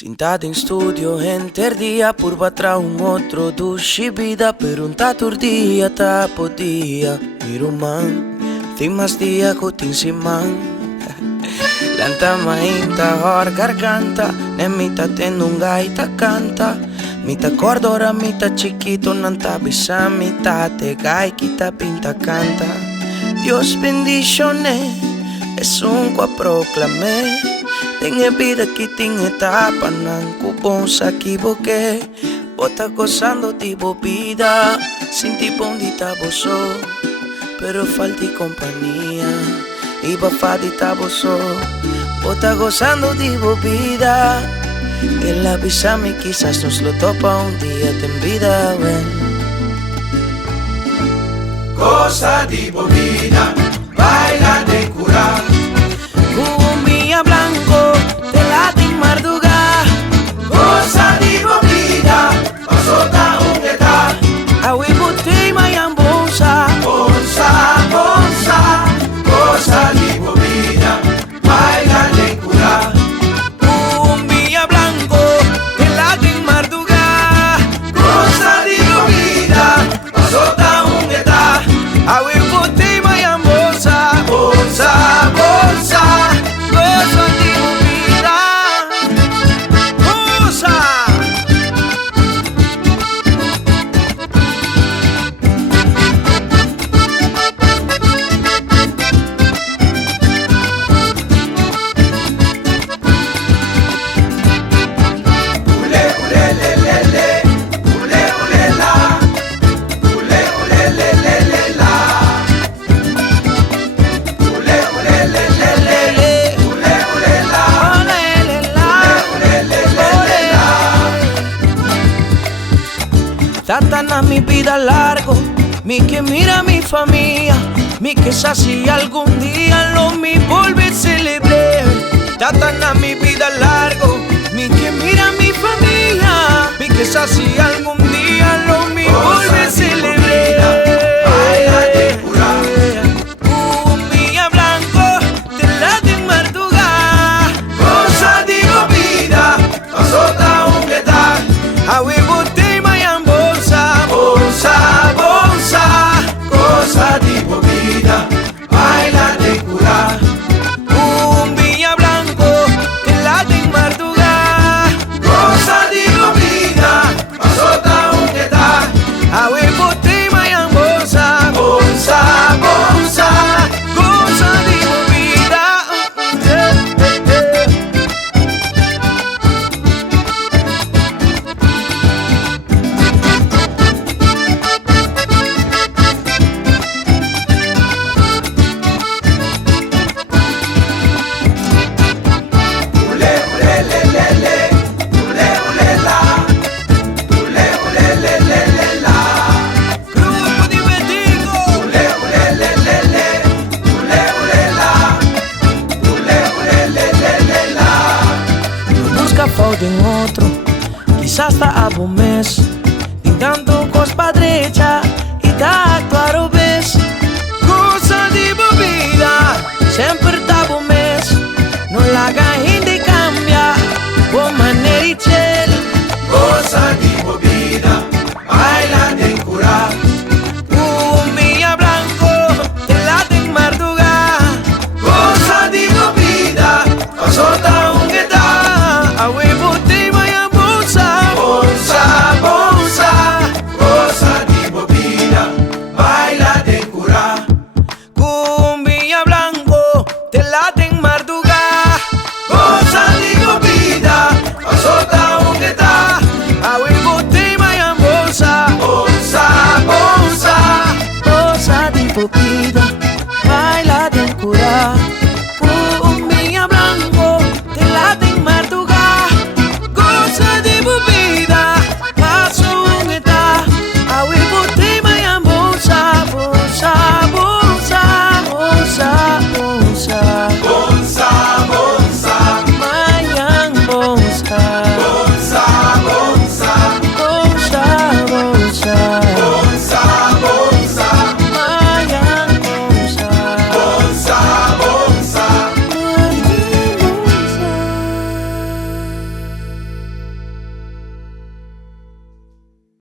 Sentado em studio, enterdia por batrás outro duche vida. Pergunta o dia, tá podia. Miro man, tem mais dia que tem semana. Lanta mainta, hor garganta. Nem me tá tendo gaita canta. Me tá cordo ora, me tá chiquito. Não tá bisa, me tá te gai que tá pinta canta. Dios bendiciones, es un qua proclamé. Tenho vida que tem etapa, não cupom se equivoqué. Bota gozando tipo vida, sin tipo onde tabo só. Pero falta companhia, e bafadi tabo só. Bota gozando tipo vida, el avísame quizás nos lo topa un día, ten vida, ven. Goza tipo vida, baila de curar. Cumbia blanco, te late en Marduga. Goza tipo vida, pasota un guitar. Awi butei mayan bonsa. Bonsa, bonsa, goza tipo vida, baila de curar. Cumbia blanco, te late en Marduga. Goza tipo vida, pasota un guitar. Awi butei mayan bonsa. Bonsa, bonsa, Goza tipo vida. Goza. ule, ule, le, le, le. Ule, ule, la. Ule, ule, le, le, le, la. Ule, ule, le, le, le. Ule, ule, la. Olele la. Ule, le, le, le, la. Tatan a mi vida largo, mi que mira mi familia, mi que si algún día lo mi volver a celebrar. Tatan a mi vida largo, mi que mira mi familia, mi que si algún día lo mi volver a celebrar. Baila de curar. Cumbia blanco, te late en Marduga. Goza digo vida, pasota un guitar. Awi butei mayan bolsa. Bonsa, bonsa, goza digo vida, baila de curar. Cumbia blanco, te late en Marduga. Goza digo vida, pasota un guitar. Awi butei mayan bolsa. Bonsa, bonsa, Goza digo vida. ule, ule, le, le, le. Ule, ule, la. Ule, ule, le, le, le, la. Grupo divertido. Ule, ule, le, le, le. Ule, ule, la. Ule, ule, le, le, le, la. Busca falta en otro, quizás está a un mes. Tentando cospa derecha y da actuar o vez. Cosa de bebida, siempre está a un mes. No la gana.